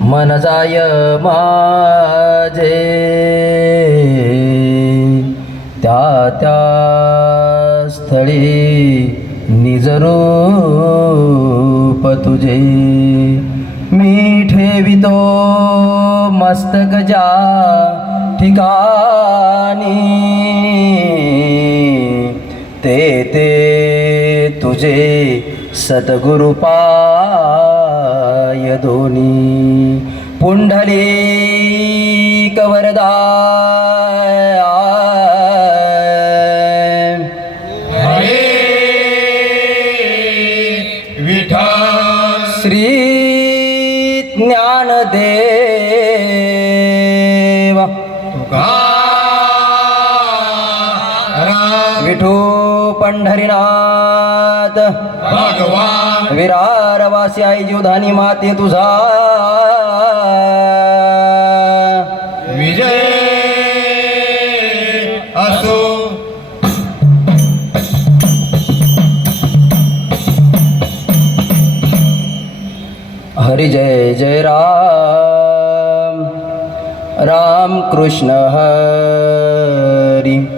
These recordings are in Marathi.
मन जाय माझे. त्या त्या स्थळी निजरूप तुझे. मी ठेवितो मस्तक जा ठिकाणी ते ते तुझे सद्गुरुपा विठ्ठलाय दोनी पुंडली कवरदा. श्री ज्ञानदेव. विठू. पंढरीनाथ. भगवान. विरारवासी आई जीवधानी माते तुझा. विजय असो. हरी जय जय राम. राम कृष्ण हरी.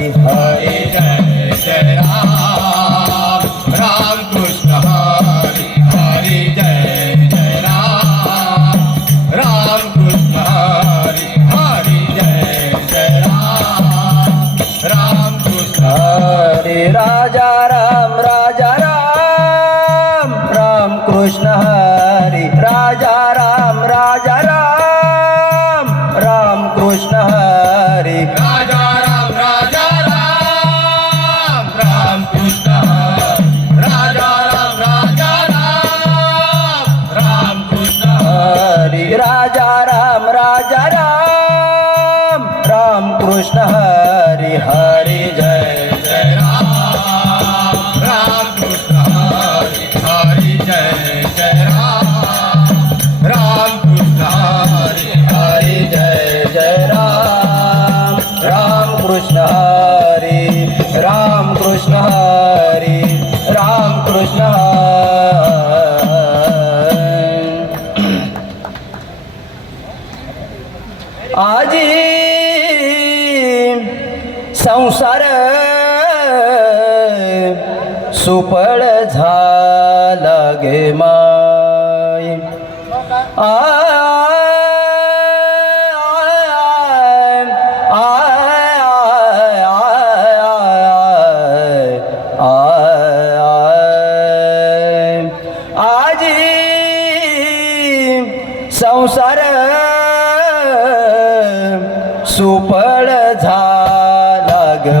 हरि हरि जय जय राम सुपळ झाला गे माय. आजी संसार सुपळ झाला ग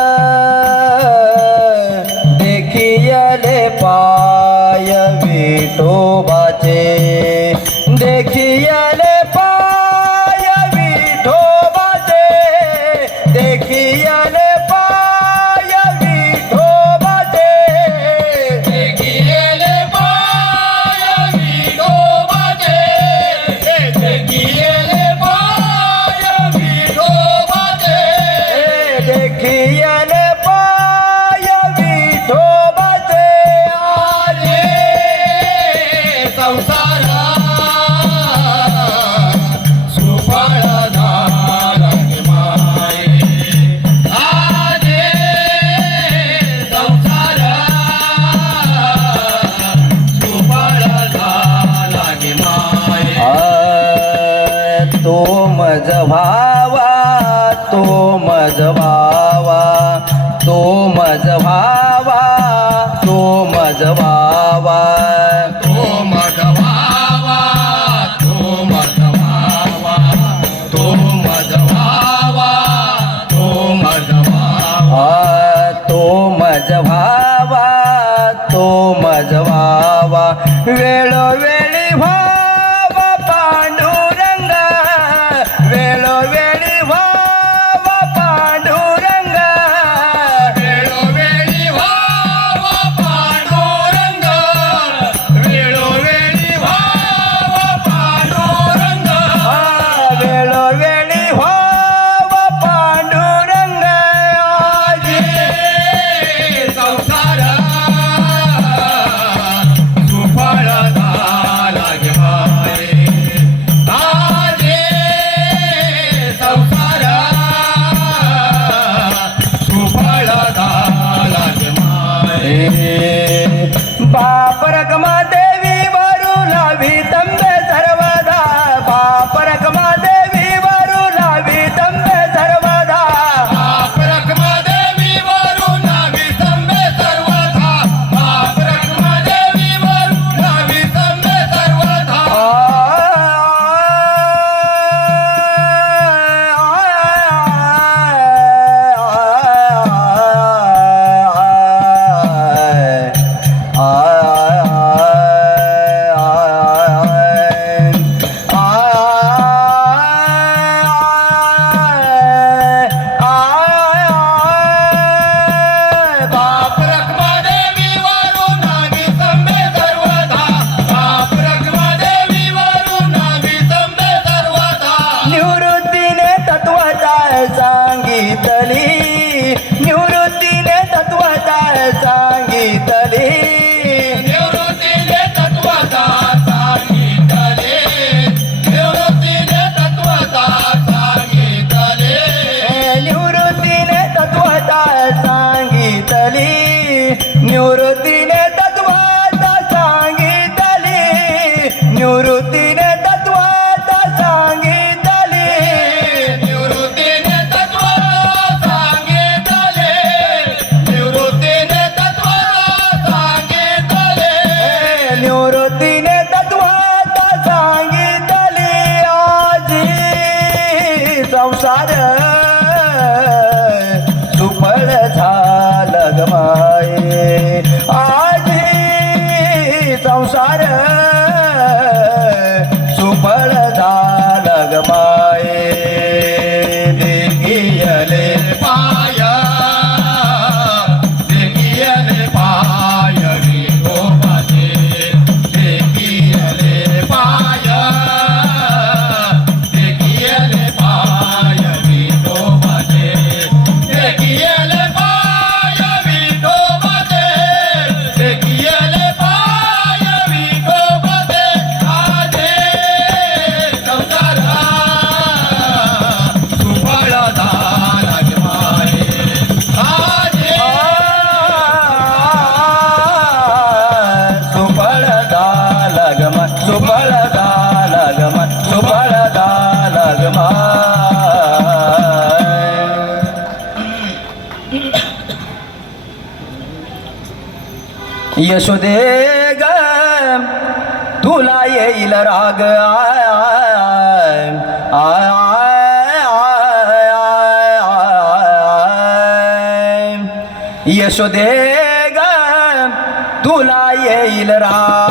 વેળો વે தாங்கி தலே. यशोदे ग तुला येईल राग. आय आय आय यशोदे ग तुला येईल राग.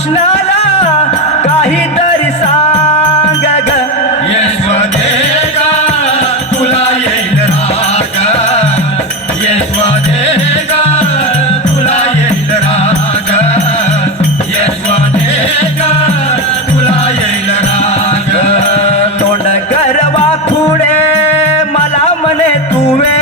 कृष्णाला काहीतरी सांग ग. यशवदे गा तुला येईल राग. यशवदे गा तुला येईल राग. यशवदे गा तुला येईल राग. तोंड गरवा पुढे मला म्हणे तुवे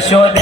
senhor.